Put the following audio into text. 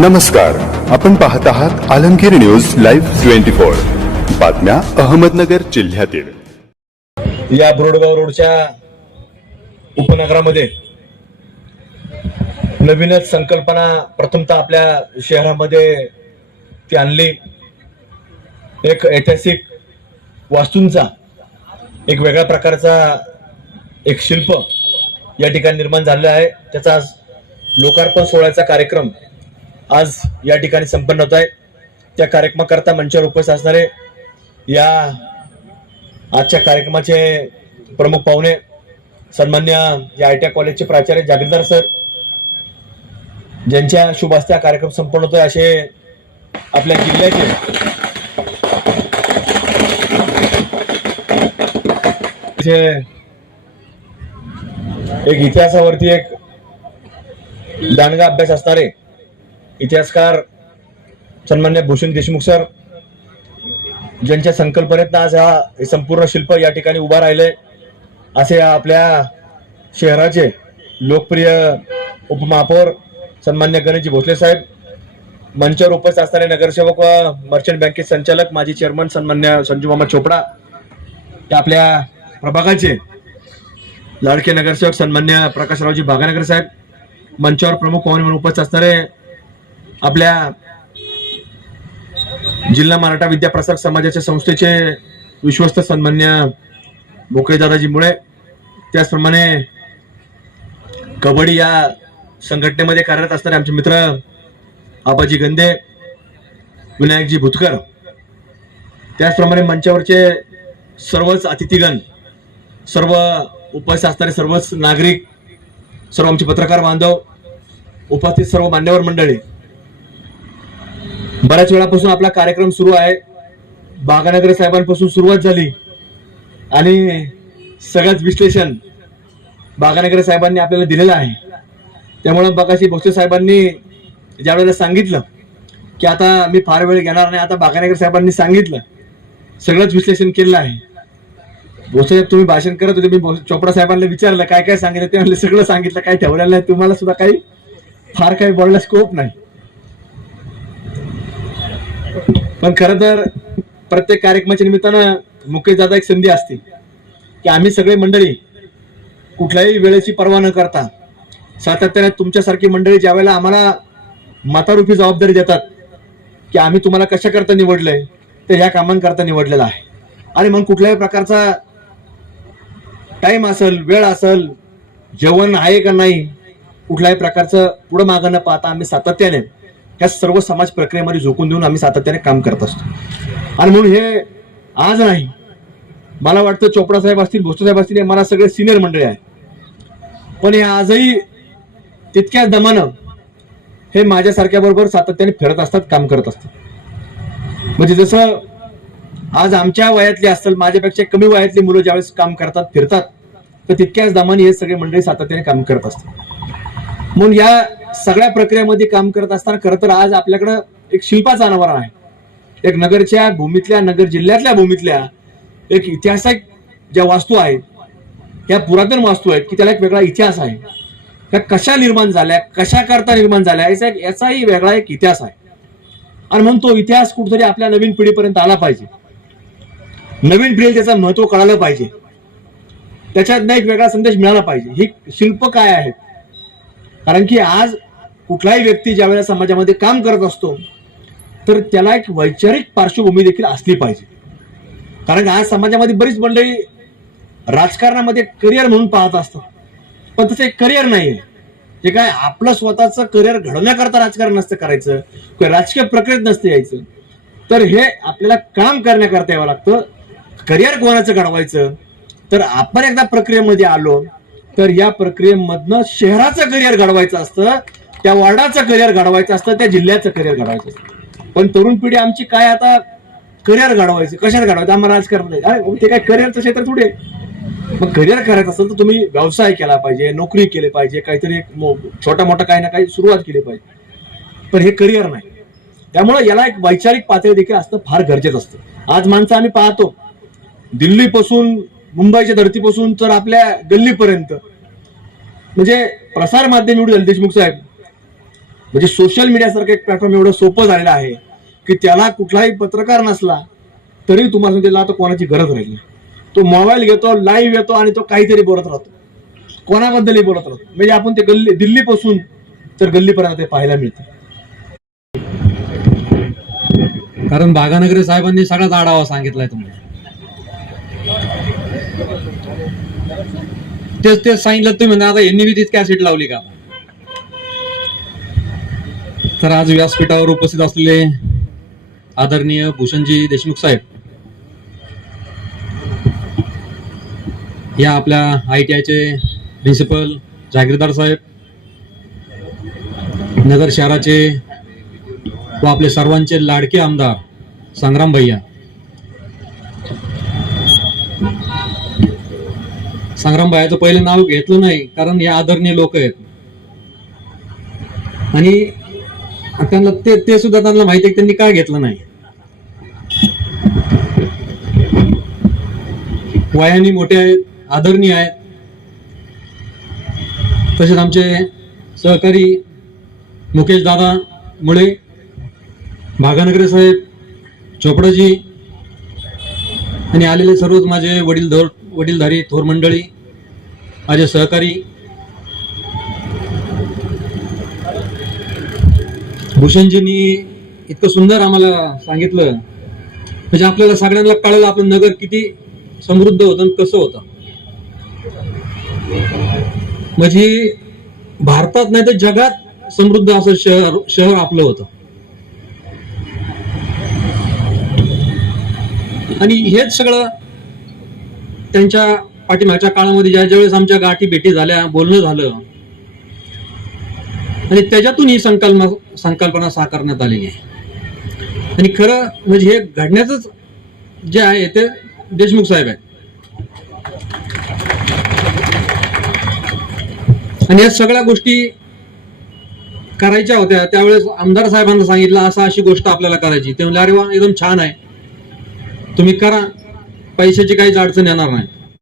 नमस्कार आपण पाहत आहात Alamgir news live twenty four. बातम्या अहमदनगर जिल्ह्यातील. या बोरडगाव रोडच्या उपनगरामध्ये नवीनच संकल्पना प्रथमतः आपल्या शहरामध्ये ती आणली. एक ऐतिहासिक वास्तूंचा एक वेगळ्या प्रकारचा एक शिल्प या ठिकाणी निर्माण झालेला आहे. त्याचा लोकार्पण सोहळ्याचा कार्यक्रम आज या ठिकाणी संपन्न होत आहे. त्या कार्यक्रमाकरता मंचावर उपस्थित असणारे या आजच्या कार्यक्रमाचे प्रमुख पाहुणे सन्मान्य या आय टी आय कॉलेजचे प्राचार्य जागीरदार सर ज्यांच्या शुभ हस्ते हा कार्यक्रम संपन्न होतोय असे आपल्या जिल्ह्याचे एक इतिहासावरती एक दांडगा अभ्यास असणारे इतिहासकार सन्मान्य भूषण देशमुख सर ज्यांच्या संकल्पनेत आज हा हे संपूर्ण शिल्प या ठिकाणी उभा राहिलंय असे आपल्या शहराचे लोकप्रिय उपमहापौर सन्मान्य गणेशजी भोसले साहेब मंचावर उपस्थित असणारे नगरसेवक व मर्चंट बँकेचे संचालक माजी चेअरमन सन्मान्य संजू मामा चोपडा ते आपल्या प्रभागाचे लाडके नगरसेवक सन्मान्य प्रकाशरावजी भागानगर साहेब मंचावर प्रमुख पाहुणे म्हणून उपस्थित असणारे आपल्या जिल्हा मराठा विद्याप्रसारक समाजाच्या संस्थेचे विश्वस्त सन्मान्य भोकळे दादाजी मुळे त्याचप्रमाणे कबड्डी या संघटनेमध्ये कार्यरत असणारे आमचे मित्र आबाजी गंदे विनायकजी भुतकर त्याचप्रमाणे मंचावरचे सर्वच अतिथीगण सर्व उपस्थित असणारे सर्वच नागरिक सर्व आमचे पत्रकार बांधव उपस्थित सर्व मान्यवर मंडळी बऱ्याच वेळापासून आपला कार्यक्रम सुरू आहे. बागानगर साहेबांपासून सुरुवात झाली. आणि सगळंच विश्लेषण बागानगर साहेबांनी आपल्याला दिलेलं आहे. त्यामुळं बघाशी भोसले साहेबांनी ज्यावेळेला सांगितलं की आता मी फार वेळ घेणार नाही आता बागानगर साहेबांनी सांगितलं. सगळंच विश्लेषण केलेलं आहे. भोसले तुम्ही भाषण करत होते मी भो- चोपडा साहेबांना विचारलं काय काय सांगितलं ते म्हणले सगळं सांगितलं काय ठेवलेलं नाही तुम्हाला सुद्धा काही फार काही बोलण्याला स्कोप नाही. पण खरं तर प्रत्येक कार्यक्रमाच्या निमित्तानं मुकेश दादा एक संधी असते की आम्ही सगळे मंडळी कुठल्याही वेळेची पर्वा न करता सातत्याने तुमच्यासारखी मंडळी ज्यावेळेला आम्हाला मतारूपी जबाबदारी देतात की आम्ही तुम्हाला कशाकरता निवडलंय तर ह्या कामांकरता निवडलेलं आहे. आणि मग कुठल्याही प्रकारचा टाईम असेल वेळ असेल जेवण आहे का नाही कुठल्याही प्रकारचं पुढं मागं न पाहता आम्ही सातत्याने ह्या सर्व समाज प्रक्रियेमध्ये झोकून देऊन आम्ही सातत्याने काम करत असतो. आणि म्हणून हे आज नाही मला वाटतं चोपडा साहेब असतील भोसले साहेब असतील हे मला सगळे सिनियर मंडळी आहे पण हे आजही तितक्याच दमानं हे माझ्यासारख्या बरोबर सातत्याने फिरत असतात काम करत असतात. म्हणजे जसं आज आमच्या वयातली असेल माझ्यापेक्षा कमी वयातली मुलं ज्यावेळेस काम करतात फिरतात तर तितक्याच दमाने हे सगळे मंडळी सातत्याने काम करत असतात. म्हणून या सगळ्या प्रक्रियेमध्ये काम करत असताना खरं तर आज आपल्याकडं एक शिल्पाचा अनावरण आहे. एक नगरच्या भूमीतल्या नगर जिल्ह्यातल्या भूमीतल्या एक ऐतिहासिक ज्या वास्तू आहेत त्या पुरातन वास्तू आहेत की त्याला एक वेगळा इतिहास आहे. त्या कशा निर्माण झाल्या कशा करता निर्माण झाल्या याचा एक याचाही वेगळा एक इतिहास आहे. आणि म्हणून तो इतिहास कुठेतरी आपल्या नवीन पिढीपर्यंत आला पाहिजे. नवीन पिढीला त्याचं महत्त्व कळालं पाहिजे. त्याच्यातनं एक वेगळा संदेश मिळाला पाहिजे. ही शिल्प काय आहेत? कारण की आज कुठलाही व्यक्ती ज्यावेळेला समाजामध्ये काम करत असतो तर त्याला एक वैचारिक पार्श्वभूमी देखील असली पाहिजे. कारण आज समाजामध्ये बरीच मंडळी राजकारणामध्ये करिअर म्हणून पाहत असतात पण तसं एक करिअर आहे जे काय आपलं स्वतःचं करिअर घडवण्याकरता राजकारण नसतं करायचं किंवा राजकीय प्रक्रियेत नसतं यायचं तर हे आपल्याला काम करण्याकरता यावं लागतं. करिअर कोणाचं घडवायचं? तर आपण एकदा प्रक्रियेमध्ये आलो तर या प्रक्रियेमधनं शहराचं करिअर घडवायचं असतं त्या वॉर्डाचं करिअर घडवायचं असतं त्या जिल्ह्याचं करिअर घडवायचं असतं. पण तरुण पिढी आमची काय आता करिअर घडवायचं कशात घडवायचं? आम्हाला राजकारण नाही. अरे ते काय करिअरचं क्षेत्र थोडे मग करिअर करायचं असेल तर तुम्ही व्यवसाय केला पाहिजे नोकरी केली पाहिजे काहीतरी एक मो- छोटा मोठा काही ना काही सुरुवात केली पाहिजे. पण हे करिअर नाही. त्यामुळे याला एक वैचारिक पातळी देखील असणं फार गरजेचं असतं. आज माणसं आम्ही पाहतो दिल्लीपासून मुंबईच्या धर्तीपासून तर आपल्या गल्लीपर्यंत. म्हणजे प्रसार माध्यम एवढी झाली देशमुख साहेब. म्हणजे सोशल मीडियासारखं एक प्लॅटफॉर्म एवढं सोपं झालेलं आहे की त्याला कुठलाही पत्रकार नसला तरी तुम्हाला त्याला आता कोणाची गरज राहिली तो मोबाईल घेतो लाईव्ह येतो आणि तो काहीतरी बोलत राहतो. कोणाबद्दलही बोलत राहतो. म्हणजे आपण ते गल्ली दिल्लीपासून तर गल्लीपर्यंत ते पाहायला मिळतं. कारण बागानगरे साहेबांनी सगळाच आढावा सांगितलाय तुम्हाला. तेच तेच सांगितलं तुम्ही म्हणा आता यांनी बी तीच कॅसेट लावली का? तर आज व्यासपीठावर उपस्थित असलेले आदरणीय भूषणजी देशमुख साहेब या आपल्या आय टी आयचे प्रिन्सिपल जागीरदार साहेब नगर शहराचे व आपले सर्वांचे लाडके आमदार संग्राम भैया संग्राम भैयाचं पहिलं नाव घेतलं नाही कारण हे आदरणीय लोक आहेत. आणि त्यांना ते ते सुद्धा त्यांना माहिती आहे त्यांनी काय घेतलं नाही. वयाने मोठे आहेत आदरणीय आहेत. तसेच आमचे सहकारी मुकेश दादा मुळे भागानगरे साहेब चोपडाजी आणि आलेले सर्वच माझे वडील धोर वडीलधारी थोर मंडळी माझे सहकारी. भूषणजींनी इतकं सुंदर आम्हाला सांगितलं. म्हणजे आपल्याला सगळ्यांना कळलं आपलं नगर किती समृद्ध होतं आणि कसं होतं. म्हणजे भारतात नाही तर जगात समृद्ध असं शहर शहर आपलं होतं. आणि हेच सगळं त्यांच्या पाठीमागच्या काळामध्ये ज्या ज्यावेळेस आमच्या गाठी भेटी झाल्या बोलणं झालं आणि त्याच्यातून ही संकल्पना संकल्पना साकारण्यात आलेली आहे. आणि खरं म्हणजे हे घडण्याचंच जे आहे ते देशमुख साहेब आहेत. आणि या सगळ्या गोष्टी करायच्या होत्या त्यावेळेस आमदार साहेबांना सांगितलं असं अशी गोष्ट आपल्याला करायची. ते म्हणले अरे वा एकदम छान आहे. तुम्ही करा पैशाची काहीच अडचण येणार नाही.